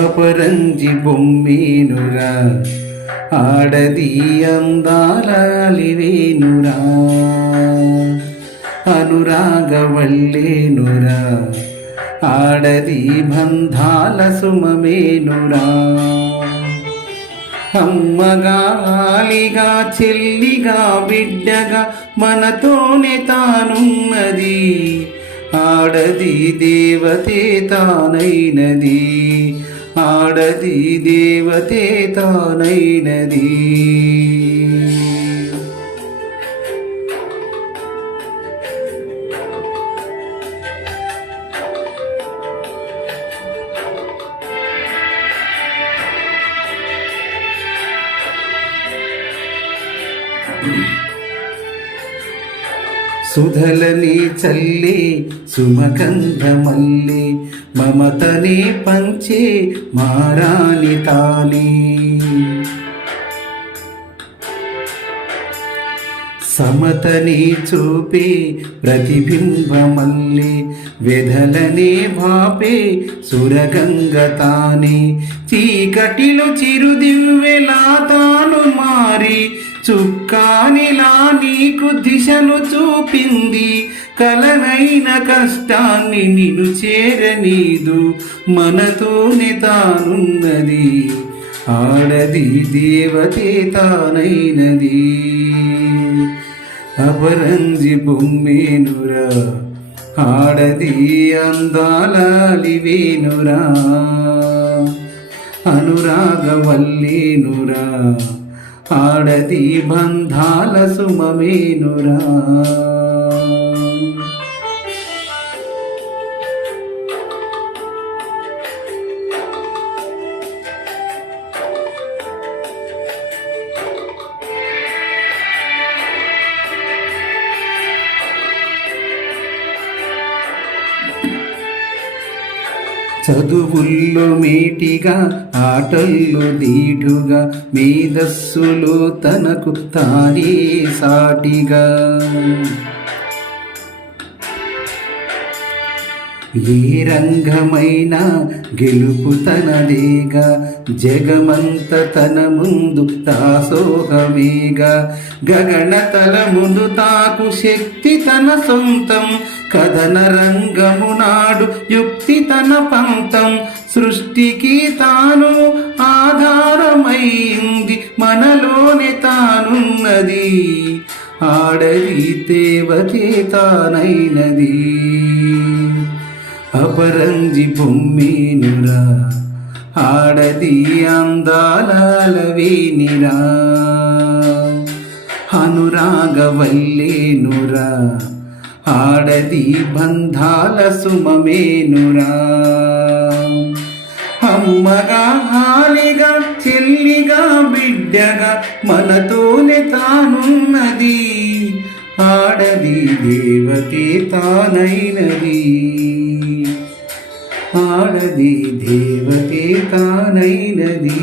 అపరంజి బొమ్మేనురా ఆడది అందాలివేనురా అనురాగవల్లేనురా ఆడది బంధాల సుమమేనురా అమ్మగాలిగా చెల్లిగా బిడ్డగా మనతోనే తానున్నది ఆడది దేవతే తానైనది ఆడది దేవతే తానైనది సుధలని చల్లి సుమగంధమల్లి మమతని పంచే మారాణి తానే సమతని చూపే ప్రతిబింబమల్లి వెధలని భాపే సురగంగ తానే చీకటిలో చిరుదివ్వెలా తాను మారి చుక్కానిలా నీకు దిశను చూపింది కలనైన కష్టాన్ని నిన్ను చేరనీదు మనతోనే తానున్నది ఆడది దేవతే తానైనది అపరంజి బొమ్మేనురా ఆడది అందాలివేనురా అనురాగవల్లేనురా ఆడది బంధాల సుమమేనురా చదువుల్లో మేటిగా ఆటల్లో దీటుగా మేధస్సులో తనకు తానే సాటిగా ఏ రంగమైనా గెలుపు తనదేగా జగమంత తన ముందు దాసోహమేగా గగనతల ముందు తాకు శక్తి తన సొంతం కథన రంగము నాడు యుక్తి తన పంతం సృష్టికి తాను ఆధారమైంది మనలోనే తానున్నది ఆడది దేవతే తానైనది అపరంజి బొమ్మేనురా ఆడది అందాలవేనిరా అనురాగవల్లేనురా ఆడది బంధాల సుమమేనురా అమ్మగా హాలిగా చెల్లిగా బిడ్డగా మనతోనే తానున్నది ఆడది దేవతే తానైనది ఆడది దేవతే తానైనది